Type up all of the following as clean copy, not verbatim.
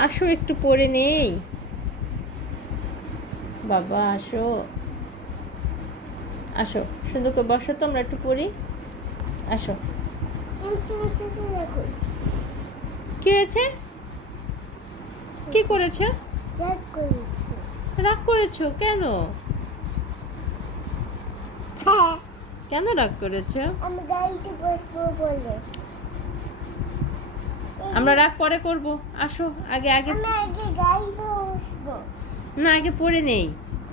আসো একটু পড়ে নেই। বাবা আসো, আসো সুন্দর করে বসো তো, আমরা একটু পড়ি। আসো। কি হয়েছে? কি করেছো? রাগ করেছো কেন? কেন রাগ করেছো? আমি গাড়িতে বসবো বলে। আমরা রাগ পরে করব। আসো আগে আগে। আমি আগে গাড়িতে বসবো। না, আগে পড়ে নেই।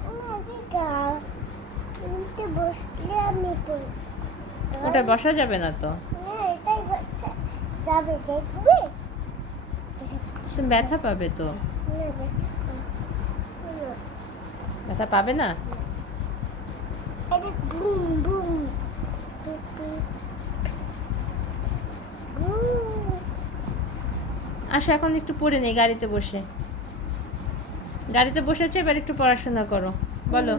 আমি আগে গাড়িতে বসলে আমি পড়বো। ওটা বসা যাবে না তো। না, এটাই বসা যাবে, দেখবে? তুমি ব্যথা পাবে তো। না, ব্যথা না। ব্যথা পাবে না? এটা বুম বুম বুম। আসো এখন একটু পড়ে নেই গাড়িতে বসে। গাড়িতে বসেছে, এবার একটু পড়াশোনা করো। বলো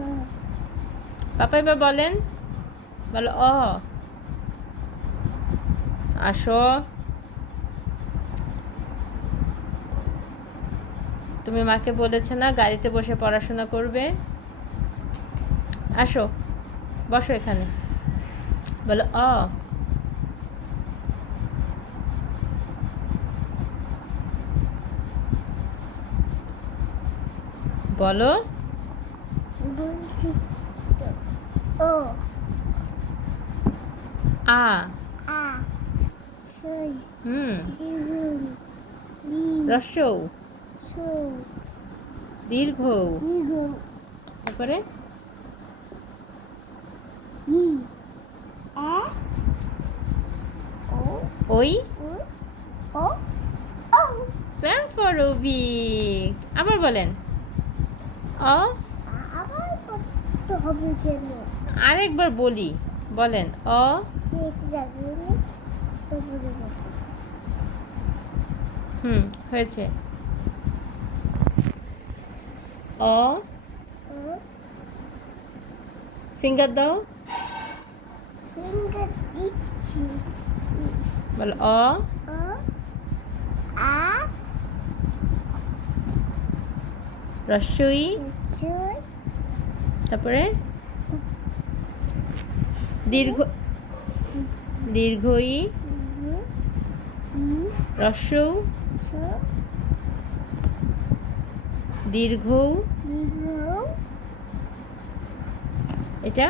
পাপা, এবার বলেন। বলো অ। আসো। তুমি মাকে বলেছো না গাড়িতে বসে পড়াশোনা করবে? আসো, বসো এখানে। বলো অ। বলো বলছি তো। ও আ। আ সই হুম। দ্বিগুণ লি রস্যৌ। সই দীর্ঘ। দ্বিগুণ তারপরে ই এ ও ওই। ও ও ও। প্ল্যান ফর রবিক। আবার বলেন অ। আবার করতে হবে কেন? আরেকবার বলি, বলেন অ। দেখতে যাবে না তো বলে দেবো। হুম, হয়েছে। অ। ও ফিঙ্গার দাও। ফিঙ্গার দিচ্ছি। বলো অ। ও আ রস্যই। সই তারপরে দীর্ঘ। দীর্ঘই। রস্যৌ। দীর্ঘ। এটা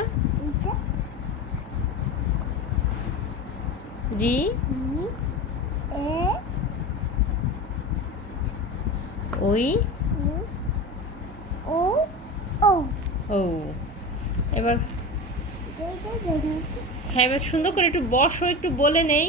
রি। ওই। ও। এবার হ্যাঁ, এবার সুন্দর করে একটু বসো, একটু বলে নেই।